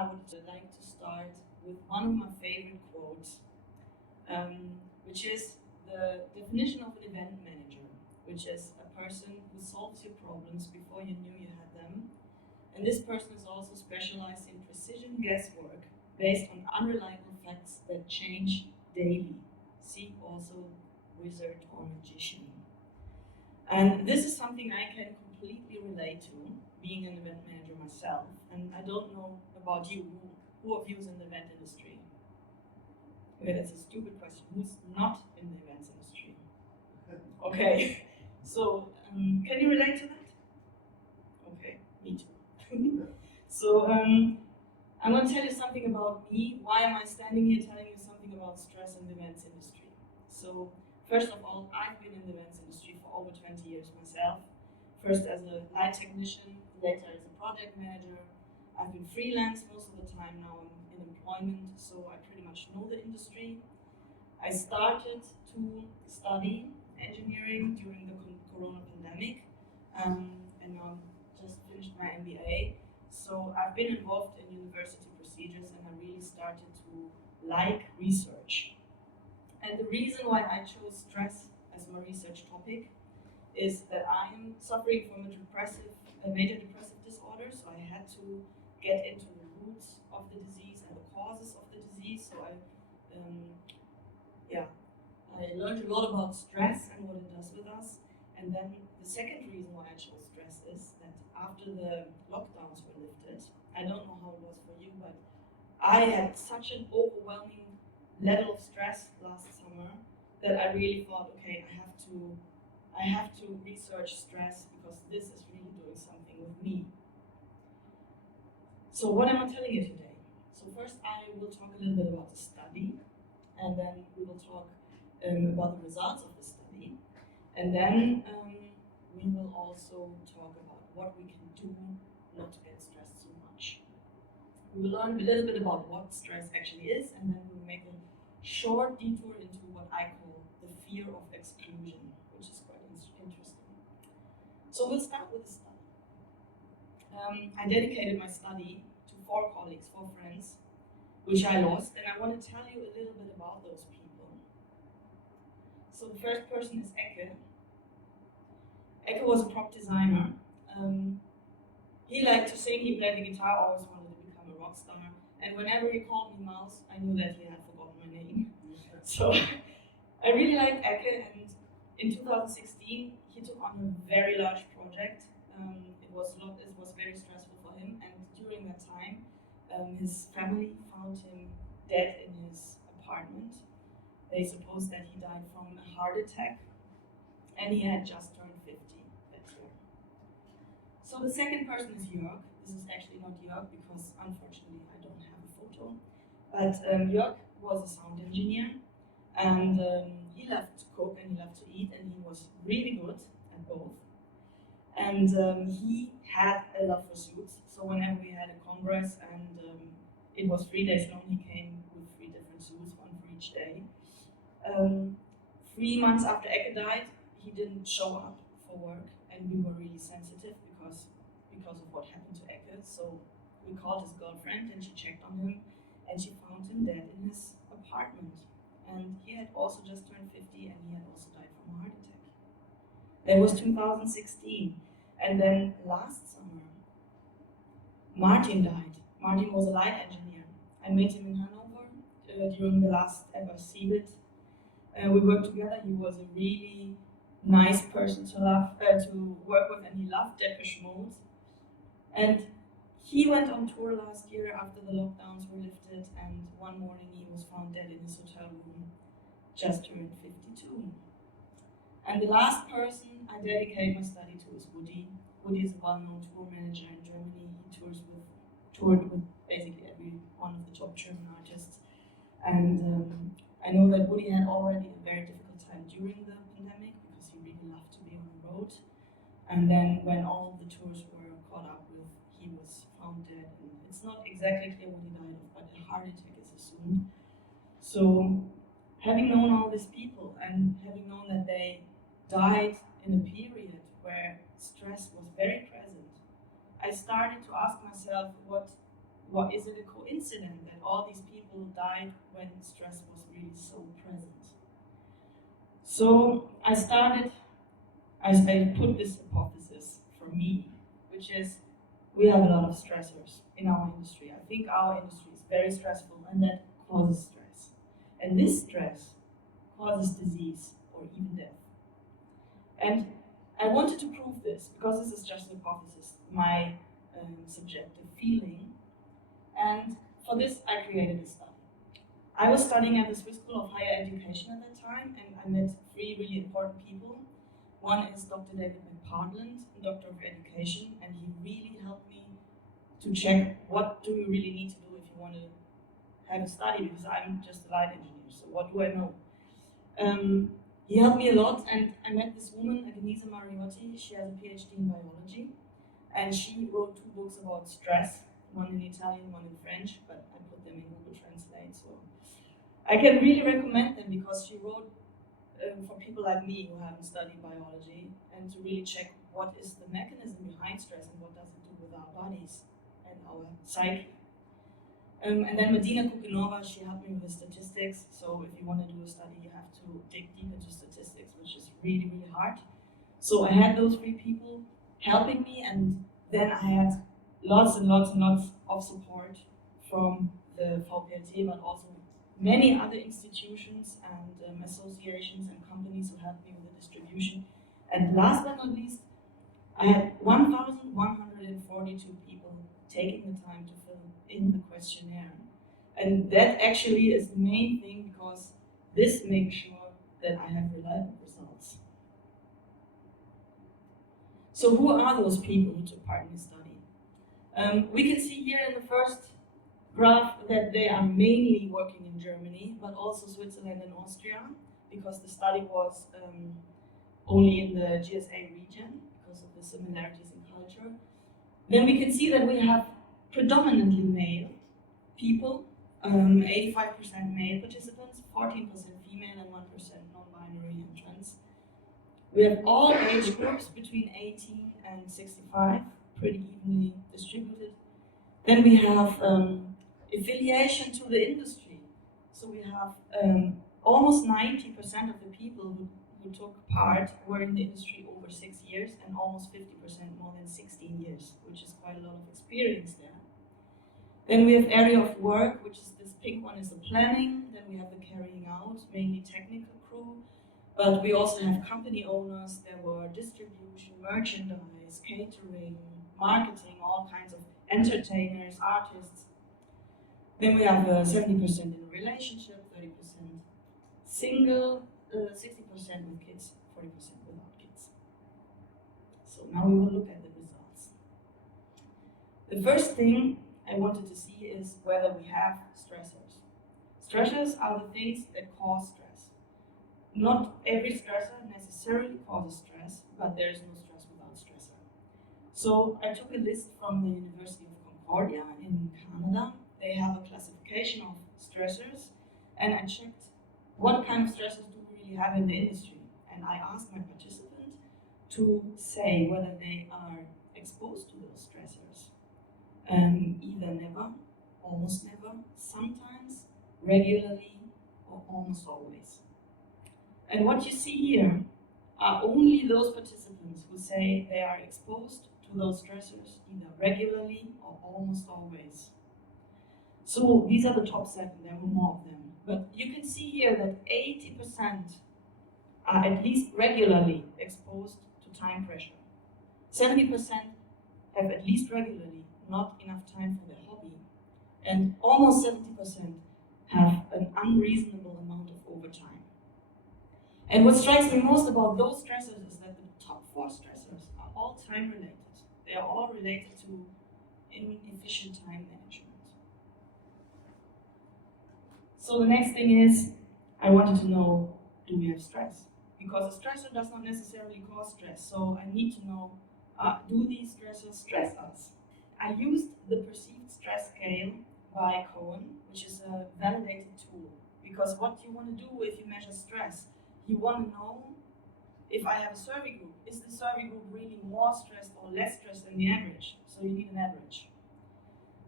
I would like to start with one of my favorite quotes, which is the definition of an event manager, which is a person who solves your problems before you knew you had them. And this person is also specialized in precision guesswork based on unreliable facts that change daily. See also wizard or magician. And this is something I can completely relate to, being an event manager myself. And I don't know about you, who of you is in the event industry? Okay, that's a stupid question. Who's not in the events industry? Okay, so can you relate to that? Okay, me too. So I'm going to tell you something about me. Why am I standing here telling you something about stress in the events industry? So first of all, I've been in the events industry for over 20 years myself. First as a light technician, later as a project manager. I've been freelance most of the time. Now I'm in employment, so I pretty much know the industry. I started to study engineering during the corona pandemic, and now just finished my MBA. So I've been involved in university procedures, and I really started to like research. And the reason why I chose stress as my research topic is that I'm suffering from a major depressive disorder, so I had to get into the roots of the disease and the causes of the disease. So I learned a lot about stress and what it does with us. And then the second reason why I chose stress is that after the lockdowns were lifted, I don't know how it was for you, but I had such an overwhelming level of stress last summer that I really thought, okay, I have to research stress because this is really doing something with me. So what am I telling you today? So first I will talk a little bit about the study, and then we will talk about the results of the study, and then we will also talk about what we can do not to get stressed so much. We will learn a little bit about what stress actually is, and then we'll make a short detour into what I call the fear of exclusion, which is quite interesting. So we'll start with the study. I dedicated my study to 4 colleagues, 4 friends, which I lost, and I want to tell you a little bit about those people. So the first person is Ecke. Ecke was a prop designer. He liked to sing, he played the guitar, always wanted to become a rock star. And whenever he called me Mouse, I knew that he had forgotten my name. So I really liked Ecke, and in 2016 he took on a very large project. It was very stressful for him, and during that time his family found him dead in his apartment. They supposed that he died from a heart attack, and he had just turned 50 that year. So the second person is Jörg. This is actually not Jörg because unfortunately I don't have a photo. But Jörg was a sound engineer, and he loved to cook and he loved to eat, and he was really good at both. And he had a love for suits. So whenever we had a congress and it was 3 days long, he came with 3 different suits, one for each day. 3 months after Ecke died, he didn't show up for work, and we were really sensitive because of what happened to Ecke. So we called his girlfriend, and she checked on him, and she found him dead in his apartment. And he had also just turned 50, and he had also died from a heart attack. That was 2016. And then last summer, Martin died. Martin was a light engineer. I met him in Hanover during the last ever CeBIT. We worked together. He was a really nice person to work with, and he loved Depeche Mode. And he went on tour last year after the lockdowns were lifted, and one morning he was found dead in his hotel room, just turned 52. And the last person I dedicate my study to is Woody. Woody is a well-known tour manager in Germany. He toured with basically every one of the top German artists. And I know that Woody had already a very difficult time during the pandemic because he really loved to be on the road. And then when all the tours were caught up with, he was found dead. And it's not exactly clear what he died of, but a heart attack is assumed. So having known all these people and having known that they died in a period where stress was very present, I started to ask myself, what what is it a coincidence that all these people died when stress was really so present? So I put this hypothesis for me, which is we have a lot of stressors in our industry. I think our industry is very stressful and that causes stress. And this stress causes disease or even death. And I wanted to prove this because this is just a hypothesis, my subjective feeling. And for this, I created a study. I was studying at the Swiss School of Higher Education at that time, and I met three really important people. One is Dr. David McPartland, a doctor of education, and he really helped me to check what do you really need to do if you want to have a study, because I'm just a light engineer, so what do I know? He helped me a lot, and I met this woman, Agnese Mariotti. She has a PhD in biology, and she wrote 2 books about stress, one in Italian, one in French, but I put them in Google Translate, so I can really recommend them because she wrote for people like me who haven't studied biology, and to really check what is the mechanism behind stress and what does it do with our bodies and our psyche. And then Medina Kukinova, she helped me with the statistics. So if you want to do a study, you have to dig deep into statistics, which is really, really hard. So I had those 3 people helping me, and then I had lots and lots and lots of support from the VPRT, but also many other institutions and associations and companies who helped me with the distribution. And last but not least, I had 1,142 people taking the time to fill in the questionnaire. And that actually is the main thing, because this makes sure that I have reliable results. So who are those people who took part in this study? We can see here in the first graph that they are mainly working in Germany, but also Switzerland and Austria, because the study was only in the GSA region because of the similarities in culture. Then we can see that we have predominantly male people, 85% male participants, 14% female, and 1% non-binary and trans. We have all age groups between 18 and 65, pretty evenly distributed. Then we have affiliation to the industry. So we have almost 90% of the people who took part were in the industry over 6 years, and almost 50% more than 16 years, which is quite a lot of experience there. Then we have area of work, which is this pink one is the planning. Then we have the carrying out, mainly technical crew. But we also have company owners. There were distribution, merchandise, catering, marketing, all kinds of entertainers, artists. Then we have 70% in a relationship, 30% single, 60% with kids, 40% without kids. So now we will look at the results. The first thing I wanted to see is whether we have stressors. Stressors are the things that cause stress. Not every stressor necessarily causes stress, but there is no stress without stressor. So I took a list from the University of Concordia in Canada. They have a classification of stressors, and I checked what kind of stressors do we really have in the industry. And I asked my participant to say whether they are exposed to those stressors. Either never, almost never, sometimes, regularly, or almost always. And what you see here are only those participants who say they are exposed to those stressors either regularly or almost always. So these are the top 7, there were more of them. But you can see here that 80% are at least regularly exposed to time pressure. 70% have at least regularly not enough time for their hobby. And almost 70% have an unreasonable amount of overtime. And what strikes me most about those stressors is that the top 4 stressors are all time related. They are all related to inefficient time management. So the next thing is, I wanted to know, do we have stress? Because a stressor does not necessarily cause stress. So I need to know, do these stressors stress us? I used the perceived stress scale by Cohen, which is a validated tool. Because what you want to do if you measure stress, you want to know if I have a survey group, is the survey group really more stressed or less stressed than the average? So you need an average.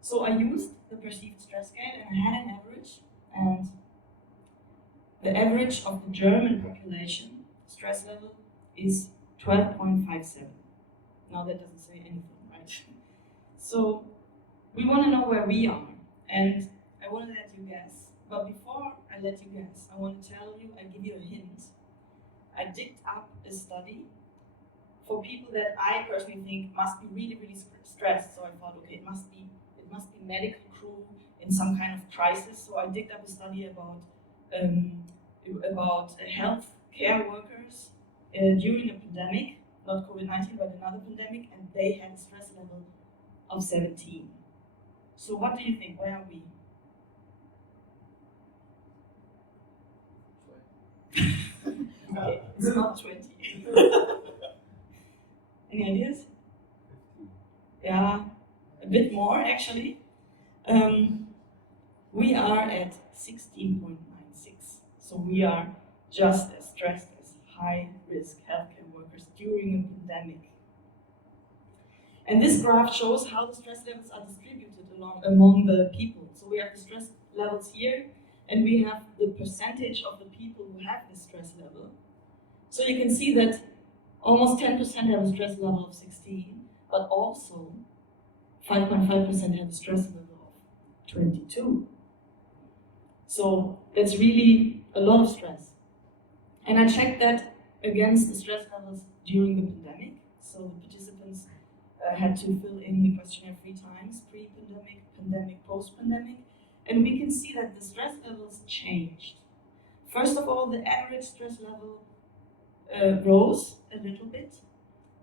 So I used the perceived stress scale and I had an average, and the average of the German population stress level is 12.57. Now that doesn't say anything, right? So we want to know where we are, and I want to let you guess. But before I let you guess, I want to tell you and give you a hint. I digged up a study for people that I personally think must be really, really stressed. So I thought, okay, it must be medical crew in some kind of crisis. So I digged up a study about health care workers during a pandemic, not COVID-19, but another pandemic, and they had a stress level of 17. So what do you think? Where are we? Okay, it's not 20. Any ideas? Yeah, a bit more actually. We are at 16.96. So we are just as stressed as high-risk healthcare workers during a pandemic. And this graph shows how the stress levels are distributed among the people. So we have the stress levels here, and we have the percentage of the people who have this stress level. So you can see that almost 10% have a stress level of 16, but also 5.5% have a stress level of 22. So that's really a lot of stress. And I checked that against the stress levels during the pandemic. So the participants had to fill in the questionnaire 3 times, pre-pandemic, pandemic, post-pandemic. And we can see that the stress levels changed. First of all, the average stress level rose a little bit,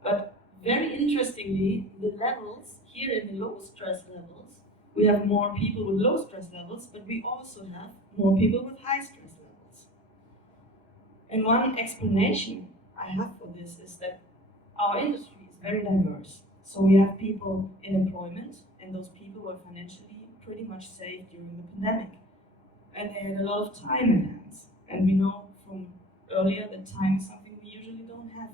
but very interestingly, the levels here in the low stress levels, we have more people with low stress levels, but we also have more people with high stress levels. And one explanation I have for this is that our industry is very diverse. So we have people in employment, and those people were financially pretty much safe during the pandemic. And they had a lot of time in hands. And we know from earlier that time is something we usually don't have.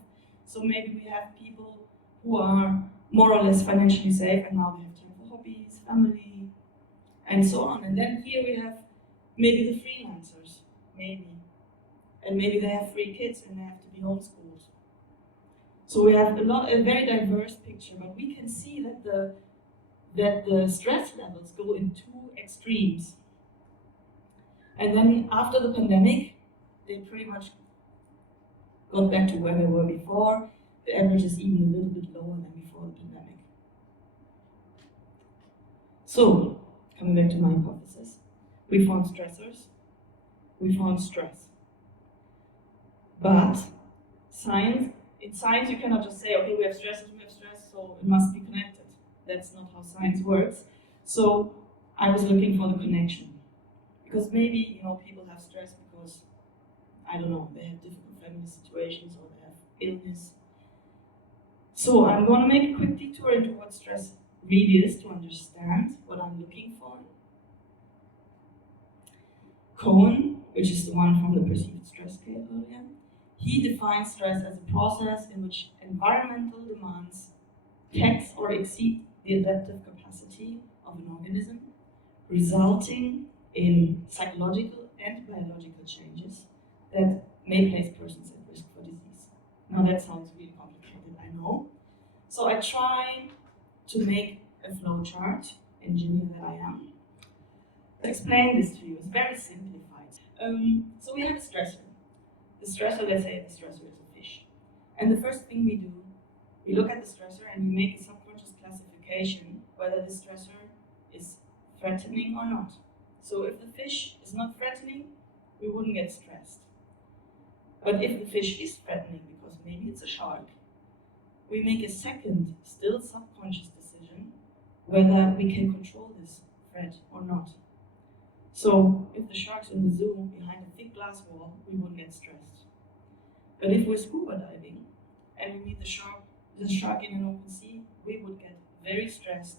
So maybe we have people who are more or less financially safe, and now they have time for hobbies, family, and so on. And then here we have maybe the freelancers, maybe. And maybe they have 3 kids and they have to be homeschooled. So we have a very diverse picture, but we can see that the stress levels go in 2 extremes. And then after the pandemic, they pretty much got back to where they were before. The average is even a little bit lower than before the pandemic. So, coming back to my hypothesis, we found stressors, we found stress. But in science you cannot just say, okay, we have stressors, we have stress, so it must be connected. That's not how science works. So I was looking for the connection. Because maybe, people have stress because, I don't know, they have difficult family situations or they have illness. So I'm going to make a quick detour into what stress really is to understand what I'm looking for. Cohen, which is the one from the perceived stress scale earlier, he defines stress as a process in which environmental demands tax or exceed the adaptive capacity of an organism, resulting in psychological and biological changes that may place persons at risk for disease. Now that sounds really complicated, I know. So I try to make a flowchart, engineer that I am, to explain this to you. It's very simplified. So we have a stressor. The stressor, let's say the stressor is a fish. And the first thing we do, we look at the stressor and we make a subconscious classification whether the stressor is threatening or not. So if the fish is not threatening, we wouldn't get stressed. But if the fish is threatening, because maybe it's a shark, we make a second, still subconscious decision whether we can control this threat or not. So if the shark's in the zoo behind a thick glass wall, we wouldn't get stressed. But if we're scuba diving and we meet the shark in an open sea, we would get very stressed.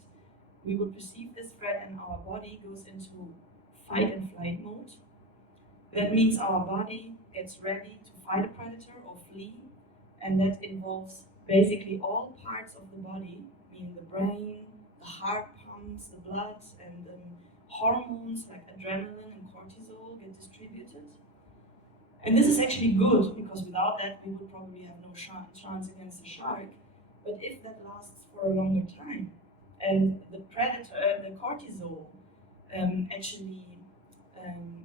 We would perceive this threat and our body goes into fight and flight mode. That means our body gets ready to fight a predator or flee, and that involves basically all parts of the body, meaning the brain, the heart pumps the blood, and hormones like adrenaline and cortisol get distributed. And this is actually good, because without that we would probably have no chance against the shark. But if that lasts for a longer time, and the predator, the cortisol, actually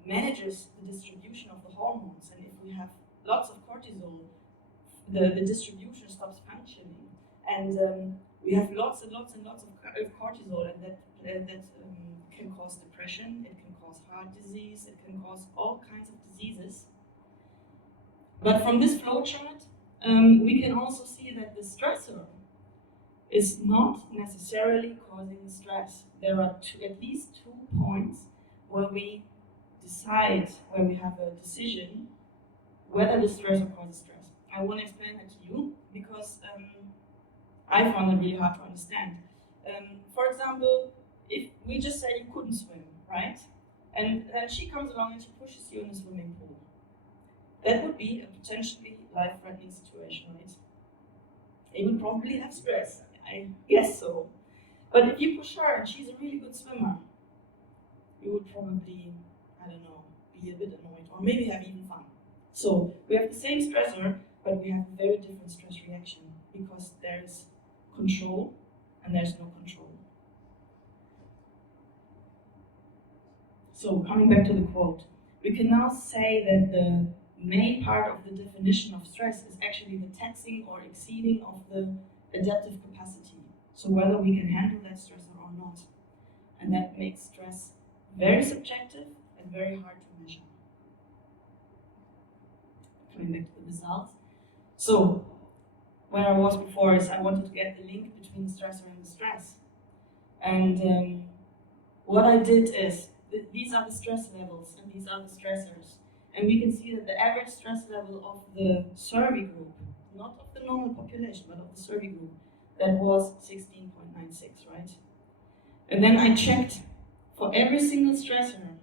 manages the distribution of the hormones, and if we have lots of cortisol, the distribution stops functioning, and we have lots and lots and lots of cortisol, and that can cause depression, it can cause heart disease, it can cause all kinds of diseases. But from this flowchart, we can also see that the stressor is not necessarily causing the stress. There are at least 2 points where we decide, where we have a decision whether the stressor causes stress. I want to explain that to you because I found it really hard to understand. For example, if we just say you couldn't swim, right? And then she comes along and she pushes you in a swimming pool. That would be a potentially life-threatening situation, right? You would probably have stress, I guess so. But if you push her and she's a really good swimmer, you would probably, I don't know, be a bit annoyed, or maybe have even fun. So we have the same stressor, but we have a very different stress reaction, because there's control and there's no control. So coming back to the quote, we can now say that the main part of the definition of stress is actually the taxing or exceeding of the adaptive capacity. So whether we can handle that stressor or not. And that makes stress very subjective and very hard to measure. Coming back to the results. So where I was before is I wanted to get the link between the stressor and the stress. And what I did is, these are the stress levels and these are the stressors. And we can see that the average stress level of the survey group, not of the normal population, but of the survey group, that was 16.96, right? And then I checked for every single stressor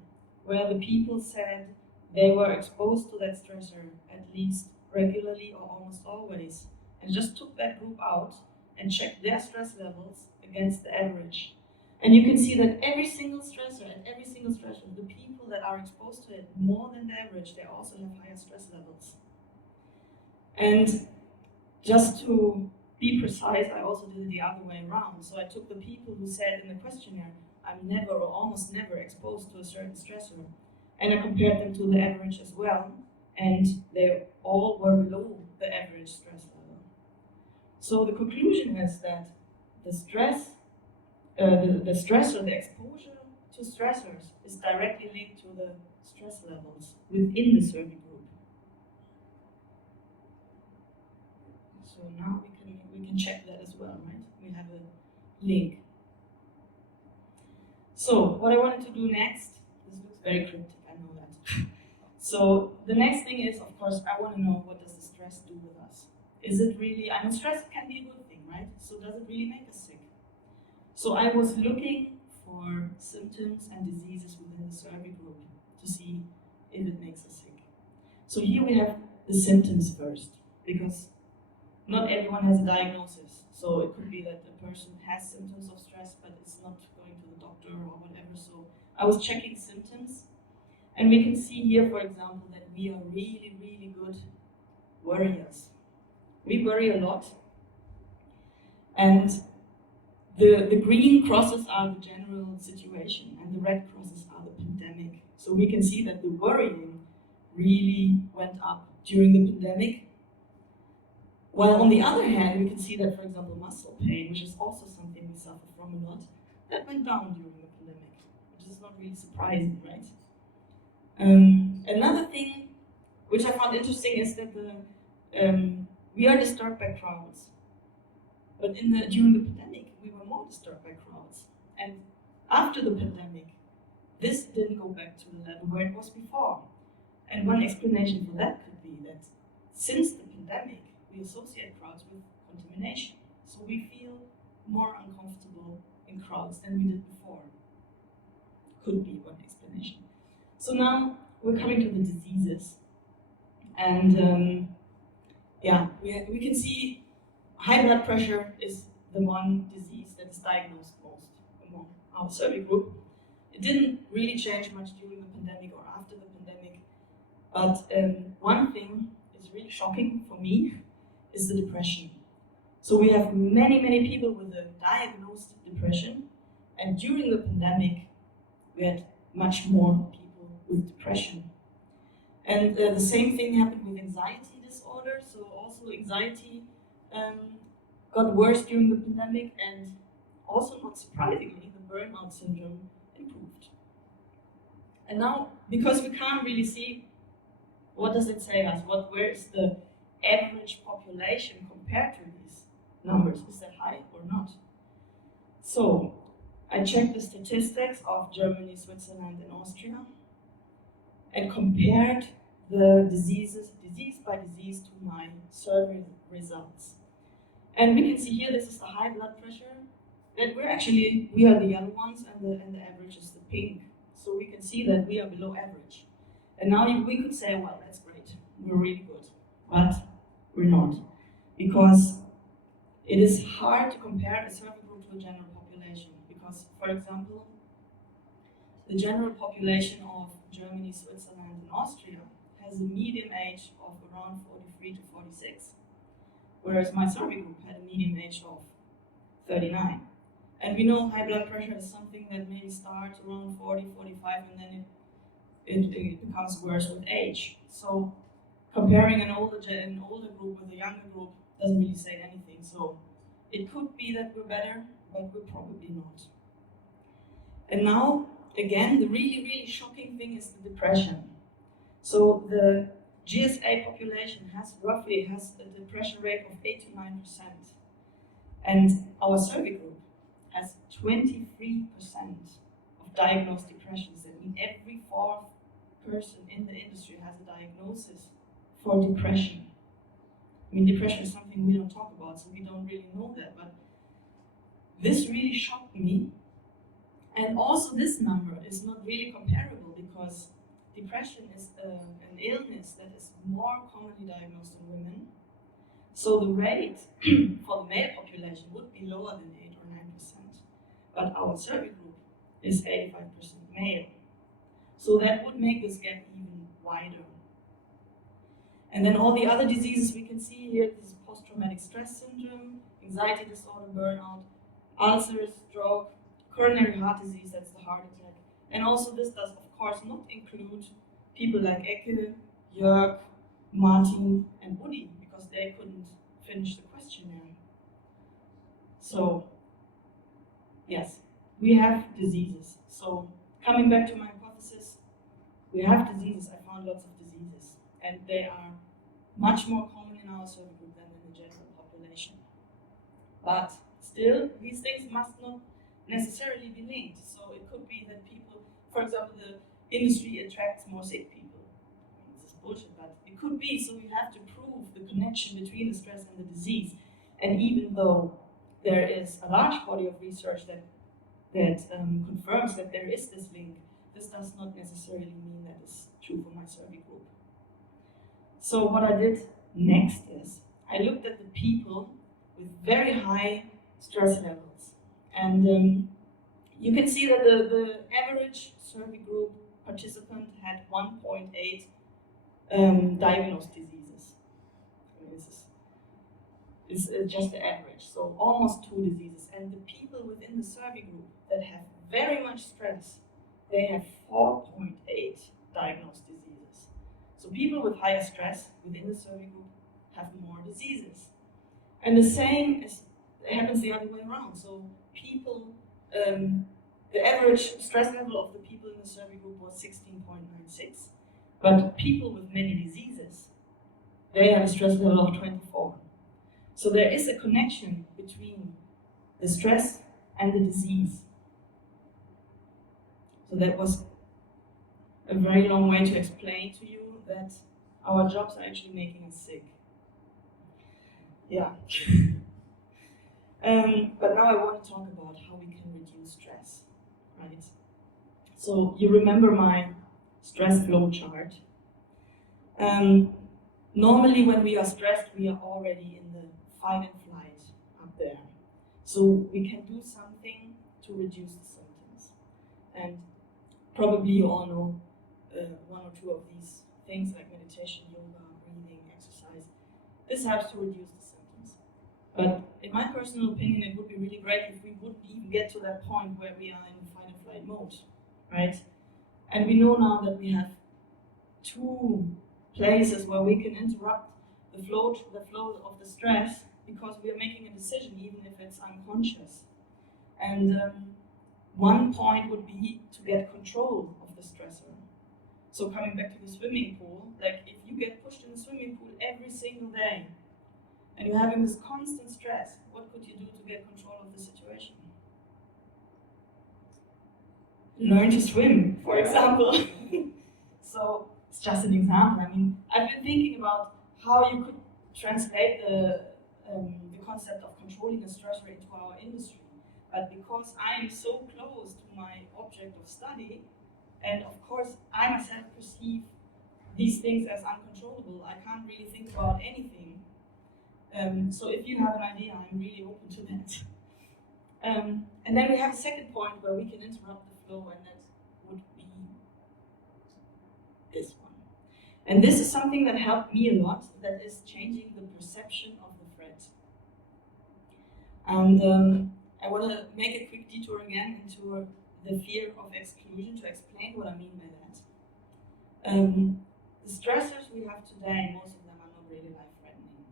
where the people said they were exposed to that stressor at least regularly or almost always, and just took that group out and checked their stress levels against the average. And you can see that every single stressor, the people that are exposed to it more than the average, they also have higher stress levels. And just to be precise, I also did it the other way around. So I took the people who said in the questionnaire, I'm never or almost never exposed to a certain stressor, and I compared them to the average as well, and they all were below the average stress level. So the conclusion is that the stress, the stressor, the exposure to stressors is directly linked to the stress levels within the survey group. So now we can check that as well, right? We have a link. So what I wanted to do next, this looks very cryptic, I know that. So the next thing is, of course, I want to know, what does the stress do with us? Is it really, I mean, stress can be a good thing, right? So does it really make us sick? So I was looking for symptoms and diseases within the survey group to see if it makes us sick. So here we have the symptoms first, because not everyone has a diagnosis. So it could be that the person has symptoms of stress, but it's not going to the doctor or whatever. So I was checking symptoms, and we can see here, for example, that we are really, really good worriers. We worry a lot, and the green crosses are the general situation, and the red crosses are the pandemic. So we can see that the worrying really went up during the pandemic. While on the other hand, we can see that, for example, muscle pain, which is also something we suffer from a lot, that went down during the pandemic, which is not really surprising, right? Another thing which I found interesting is that we are disturbed by crowds. But during the pandemic, we were more disturbed by crowds. And after the pandemic, this didn't go back to the level where it was before. And one explanation for that could be that since the pandemic, we associate crowds with contamination. So we feel more uncomfortable in crowds than we did before. Could be one explanation. So now we're coming to the diseases. And we can see high blood pressure is the one disease that is diagnosed most among our survey group. It didn't really change much during the pandemic or after the pandemic, but one thing is really shocking for me is the depression. So we have many people with a diagnosed depression, and during the pandemic we had much more people with depression. And the same thing happened with anxiety disorder. So also anxiety got worse during the pandemic, and also not surprisingly, the burnout syndrome improved. And now, because we can't really see, what does it say us? Where is the average population compared to these numbers? Is that high or not? So I checked the statistics of Germany, Switzerland, and Austria, and compared the disease by disease to my survey results. And we can see here, this is the high blood pressure, that we are the yellow ones, and the average is the pink. So we can see that we are below average. And now we could say, well, that's great, we're really good, but we're not. Because it is hard to compare a survey group to a general population. Because, for example, the general population of Germany, Switzerland, and Austria has a median age of around 43 to 46, whereas my survey group had a median age of 39. And we know high blood pressure is something that maybe starts around 40, 45, and then it becomes worse with age. So comparing an older group with a younger group doesn't really say anything. So it could be that we're better, but we're probably not. And now, again, the really shocking thing is the depression. So the GSA population has a depression rate of 8 to 9%. And our survey group has 23% of diagnosed depressions. That means every fourth person in the industry has a diagnosis for depression. I mean, depression is something we don't talk about, so we don't really know that, but this really shocked me. And also this number is not really comparable, because depression is an illness that is more commonly diagnosed in women. So the rate for the male population would be lower than 8 or 9%, but our survey group is 85% male. So that would make this gap even wider. And then all the other diseases we can see here, this is post-traumatic stress syndrome, anxiety disorder, burnout, ulcers, stroke, coronary heart disease, that's the heart attack. And also this does, of course, not include people like Ecke, Jörg, Martin, and Udi, because they couldn't finish the questionnaire. So, yes, we have diseases. So, coming back to my hypothesis, we have diseases. I found lots of diseases, and they are much more common in our survey group than in the general population. But still, these things must not necessarily be linked. So it could be that people, for example, the industry attracts more sick people. I mean, this is bullshit, but it could be. So you have to prove the connection between the stress and the disease. And even though there is a large body of research that confirms that there is this link, this does not necessarily mean that it's true for my survey group. So what I did next is I looked at the people with very high stress levels. And you can see that the average survey group participant had 1.8 diagnosed diseases. I mean, this is just the average, so almost 2 diseases. And the people within the survey group that have very much stress, they have 4.8 diagnosed diseases. So people with higher stress within the survey group have more diseases. And the same happens the other way around. So people, the average stress level of the people in the survey group was 16.96, but people with many diseases, they have a stress level of 24. So there is a connection between the stress and the disease. So that was a very long way to explain to you that our jobs are actually making us sick. Yeah. But now I want to talk about how we can reduce stress, right? So you remember my stress flow chart. Normally when we are stressed, we are already in the fight and flight up there. So we can do something to reduce the symptoms. And probably you all know one or two of these things like meditation, yoga, breathing, exercise. This helps to reduce the symptoms. But in my personal opinion, it would be really great if we wouldn't even get to that point where we are in fight and flight mode, right? And we know now that we have two places where we can interrupt the flow of the stress because we are making a decision, even if it's unconscious. And one point would be to get control of the stressor. So coming back to the swimming pool, like if you get pushed in the swimming pool every single day and you're having this constant stress, what could you do to get control of the situation? Learn to swim, for example. So it's just an example. I mean, I've been thinking about how you could translate the concept of controlling a stressor into our industry. But because I am so close to my object of study, and of course I myself perceive these things as uncontrollable, I can't really think about anything. So if you have an idea, I'm really open to that. And then we have a second point where we can interrupt the flow, and that would be this one. And this is something that helped me a lot, that is changing the perception of the threat. And I want to make a quick detour again into the fear of exclusion to explain what I mean by that. The stressors we have today, most of them are not really life-threatening.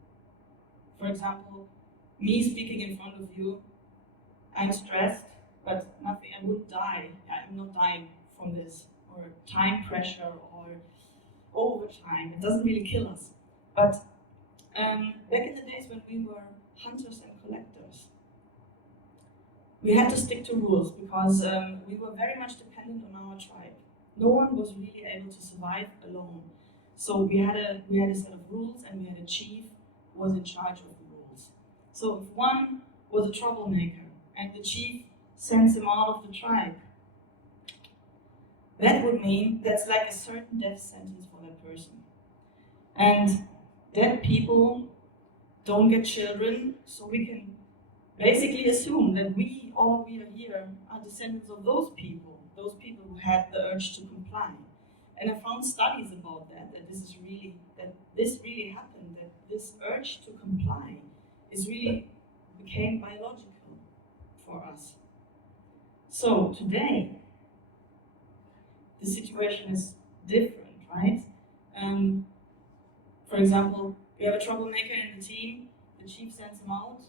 For example, me speaking in front of you, I'm stressed, but nothing, I wouldn't die. I'm not dying from this, or time pressure, or overtime. It doesn't really kill us. But back in the days when we were hunters and collectors, we had to stick to rules because we were very much dependent on our tribe. No one was really able to survive alone. So we had a set of rules, and we had a chief who was in charge of the rules. So if one was a troublemaker and the chief sends him out of the tribe, that would mean that's like a certain death sentence for that person. And dead people don't get children, so we can basically assume that we are here are descendants of those people who had the urge to comply. And I found studies about that this really happened, that this urge to comply became biological for us. So today, the situation is different, right? For example, we have a troublemaker in the team, the chief sends him out,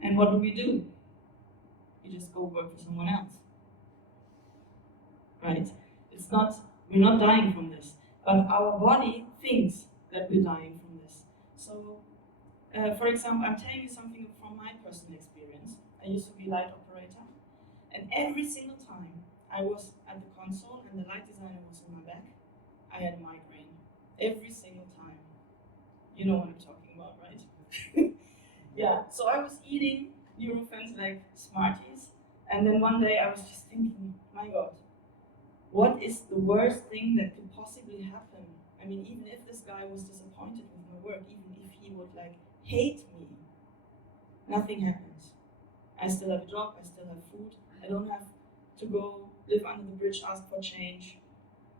and what do? You just go work for someone else, right? We're not dying from this, but our body thinks that we're dying from this. So, for example, I'm telling you something from my personal experience. I used to be light operator, and every single time I was at the console and the light designer was on my back, I had a migraine. Every single time. You know what I'm talking about, right? Yeah, so I was eating Nurofen like Smarties, and then one day I was just thinking, my God, what is the worst thing that could possibly happen? I mean, even if this guy was disappointed with my work, even if he would hate me, nothing happens. I still have a job, I still have food, I don't have to go live under the bridge, ask for change.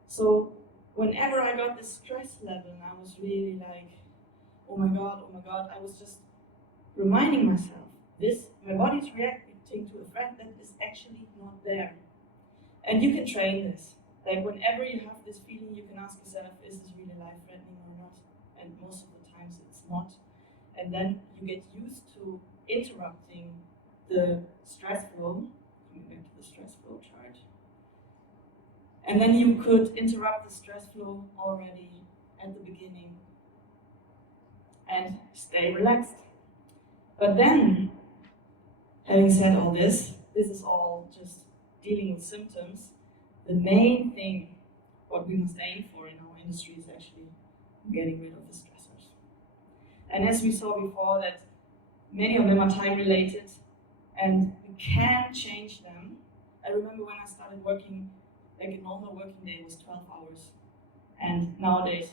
So whenever I got this stress level, and I was really like, oh my God, I was just reminding myself, my body's reacting to a threat that is actually not there. And you can train this. Like whenever you have this feeling, you can ask yourself, is this really life-threatening or not? And most of the times it's not. And then you get used to interrupting the stress flow, coming back to the stress flow chart. And then you could interrupt the stress flow already at the beginning and stay relaxed. But then, having said all this is all just dealing with symptoms. The main thing, what we must aim for in our industry, is actually getting rid of the stressors. And as we saw before, that many of them are time-related, and we can change them. I remember when I started working, a normal working day was 12 hours, and nowadays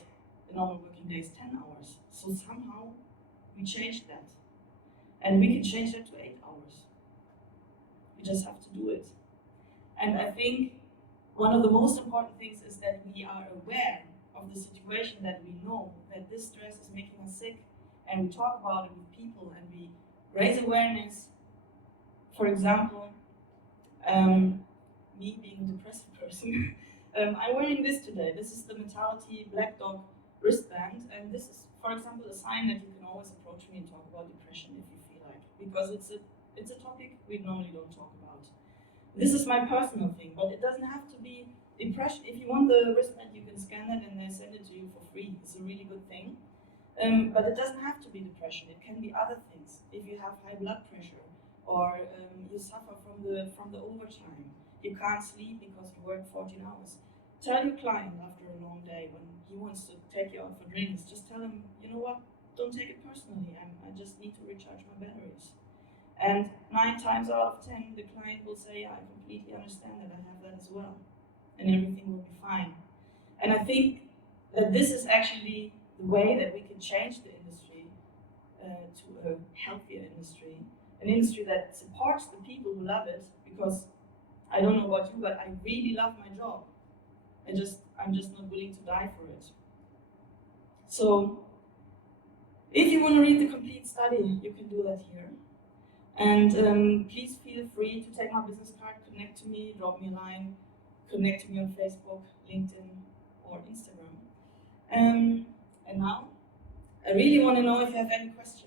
the normal working day is 10 hours. So somehow we changed that. And we can change that to 8 hours. We just have to do it. And I think one of the most important things is that we are aware of the situation, that we know that this stress is making us sick, and we talk about it with people and we raise awareness. For example, me being a depressive person, I'm wearing this today. This is the Mentality Black Dog wristband, and this is, for example, a sign that you can always approach me and talk about depression if you feel like it, because it's a topic we normally don't talk about. This is my personal thing, but it doesn't have to be depression. If you want the wristband, you can scan it and they send it to you for free. It's a really good thing. But it doesn't have to be depression. It can be other things. If you have high blood pressure, or you suffer from the overtime, you can't sleep because you work 14 hours. Tell your client after a long day when he wants to take you out for drinks, just tell him, you know what, don't take it personally. I just need to recharge my batteries. And 9 times out of 10, the client will say, yeah, I completely understand that, I have that as well. And everything will be fine. And I think that this is actually the way that we can change the industry to a healthier industry. An industry that supports the people who love it, because I don't know about you, but I really love my job. I'm just not willing to die for it. So if you want to read the complete study, you can do that here. And please feel free to take my business card, connect to me, drop me a line, connect to me on Facebook, LinkedIn, or Instagram. And now, I really want to know if you have any questions.